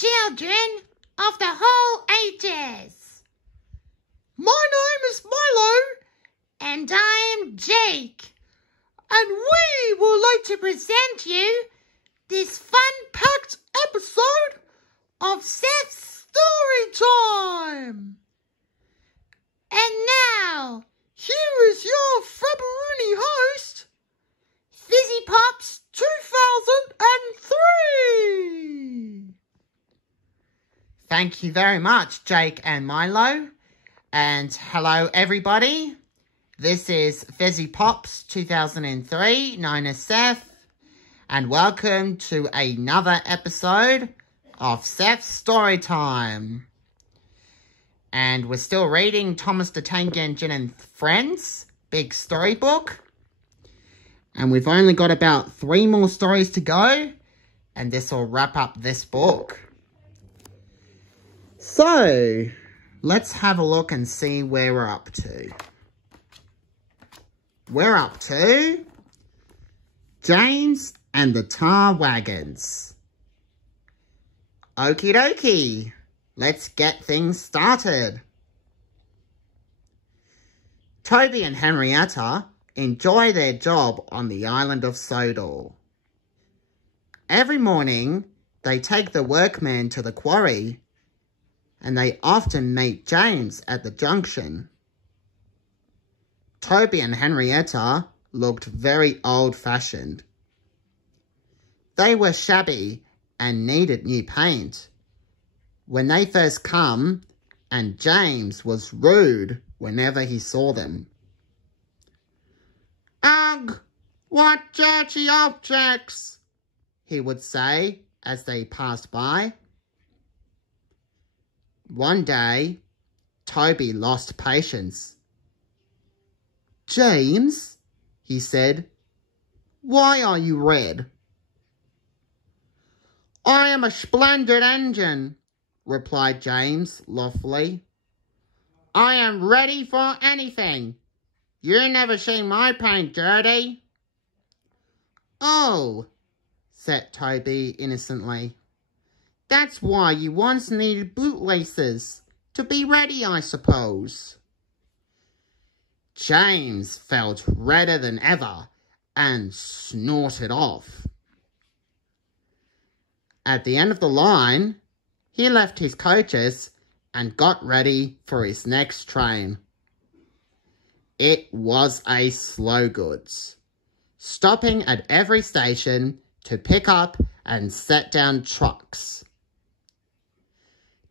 children of the whole ages. My name is Milo. And I am Jake. And we would like to present you this fun-packed episode of Seth's Storytime. And now, here is your Frapperoonie host, Fizzy Pops 2003. Thank you very much, Jake and Milo. And hello, everybody. This is Fizzy Pops 2003, known as Seth. And welcome to another episode of Seth's Storytime. And we're still reading Thomas the Tank Engine and Friends, big storybook. And we've only got about 3 more stories to go. And this will wrap up this book. So, let's have a look and see where we're up to. We're up to James and the Tar Wagons. Okie dokie. Let's get things started. Toby and Henrietta enjoy their job on the island of Sodor. Every morning, they take the workmen to the quarry, and they often meet James at the junction. Toby and Henrietta looked very old-fashioned. They were shabby and needed new paint when they first come, and James was rude whenever he saw them. "Ugh, what dirty objects," he would say as they passed by. One day, Toby lost patience. "James," he said, "why are you red?" "I am a splendid engine," replied James loftily. "I am ready for anything. You never see my paint dirty." "Oh," said Toby innocently. "That's why you once needed bootlaces, to be ready, I suppose." James felt redder than ever and snorted off. At the end of the line, he left his coaches and got ready for his next train. It was a slow goods, stopping at every station to pick up and set down trucks.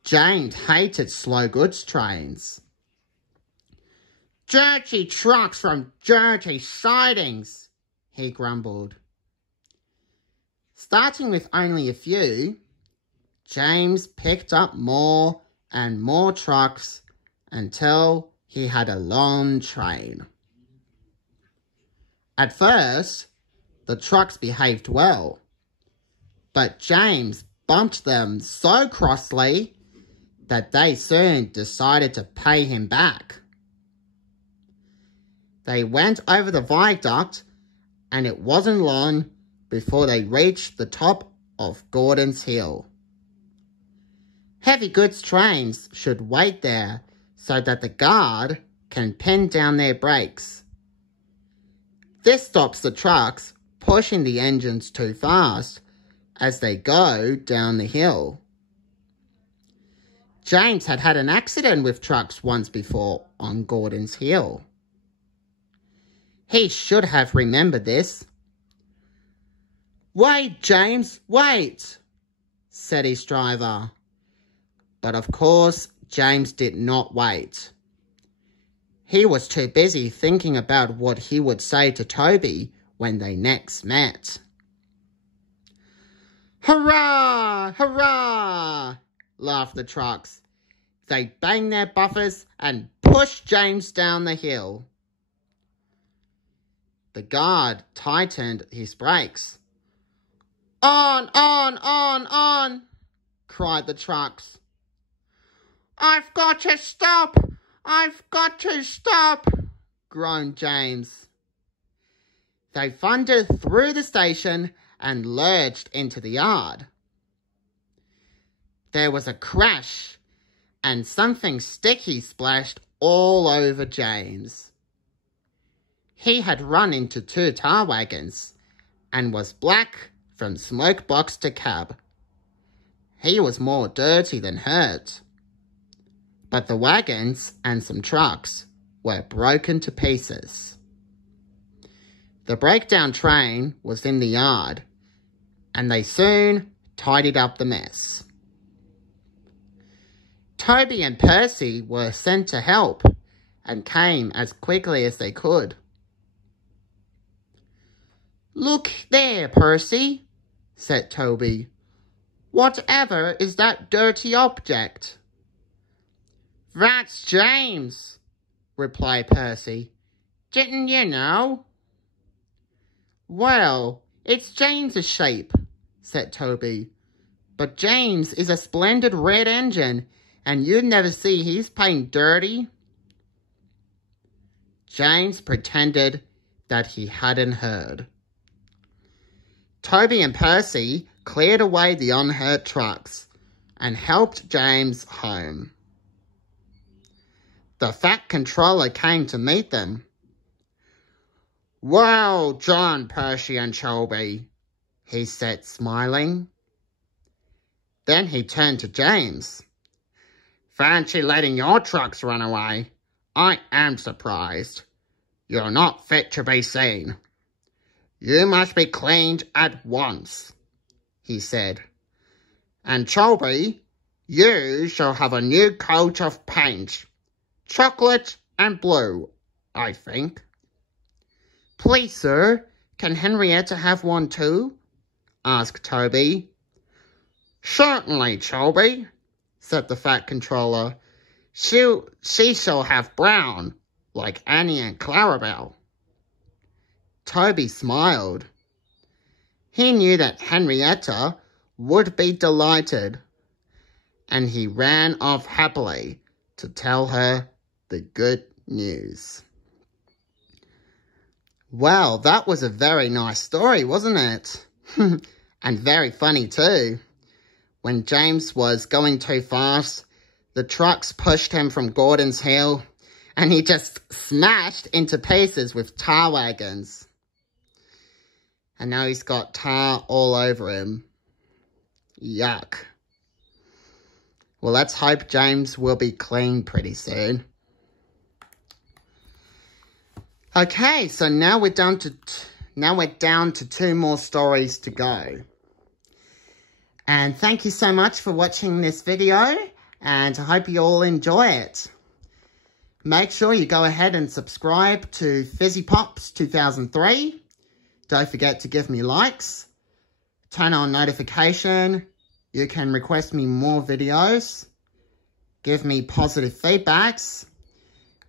James hated slow goods trains. "Dirty trucks from dirty sidings," he grumbled. Starting with only a few, James picked up more and more trucks until he had a long train. At first, the trucks behaved well, but James bumped them so crossly that they soon decided to pay him back. They went over the viaduct, and it wasn't long before they reached the top of Gordon's Hill. Heavy goods trains should wait there so that the guard can pin down their brakes. This stops the trucks pushing the engines too fast as they go down the hill. James had had an accident with trucks once before on Gordon's Hill. He should have remembered this. "Wait, James, wait," said his driver. But of course, James did not wait. He was too busy thinking about what he would say to Toby when they next met. "Hurrah! Hurrah!" laughed the trucks. They banged their buffers and pushed James down the hill. The guard tightened his brakes. "On, on," cried the trucks. "I've got to stop! I've got to stop!" groaned James. They thundered through the station and lurched into the yard. there was a crash and something sticky splashed all over James. He had run into 2 tar wagons and was black from smoke box to cab. He was more dirty than hurt. But the wagons and some trucks were broken to pieces. The breakdown train was in the yard, and they soon tidied up the mess. Toby and Percy were sent to help and came as quickly as they could. "Look there, Percy," said Toby. "Whatever is that dirty object?" "That's James," replied Percy. "Didn't you know?" "Well, it's James's shape," said Toby. "But James is a splendid red engine, and you'd never see his paint dirty." James pretended that he hadn't heard. Toby and Percy cleared away the unhurt trucks and helped James home. The Fat Controller came to meet them. "Well done, Percy and Toby," he said, smiling. Then he turned to James. "Fancy letting your trucks run away? I am surprised. You're not fit to be seen. You must be cleaned at once," he said. "And Toby, you shall have a new coat of paint. Chocolate and blue, I think." "Please, sir, can Henrietta have one too?" asked Toby. "Certainly, Toby," said the Fat Controller. She shall have brown, like Annie and Clarabelle." Toby smiled. He knew that Henrietta would be delighted, and he ran off happily to tell her the good news. Well, that was a very nice story, wasn't it? And very funny too. When James was going too fast, the trucks pushed him from Gordon's Hill, and he just smashed into pieces with tar wagons. And now he's got tar all over him. Yuck. Well, let's hope James will be clean pretty soon. Okay, so now we're down to 2 more stories to go. And thank you so much for watching this video, and I hope you all enjoy it. Make sure you go ahead and subscribe to Fizzy Pops 2003. Don't forget to give me likes. Turn on notification. You can request me more videos. Give me positive feedbacks.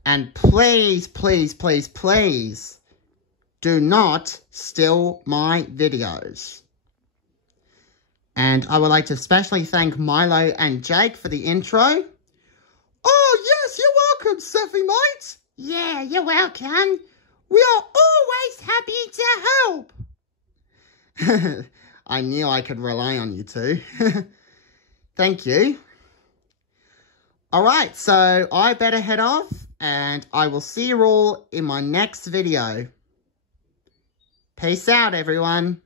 And please, please, please, please, do not steal my videos. And I would like to especially thank Milo and Jake for the intro. Oh, yes, you're welcome, Seffy, mate. Yeah, you're welcome. We are always happy to help. I knew I could rely on you two. Thank you. Alright, so I better head off, and I will see you all in my next video. Peace out, everyone.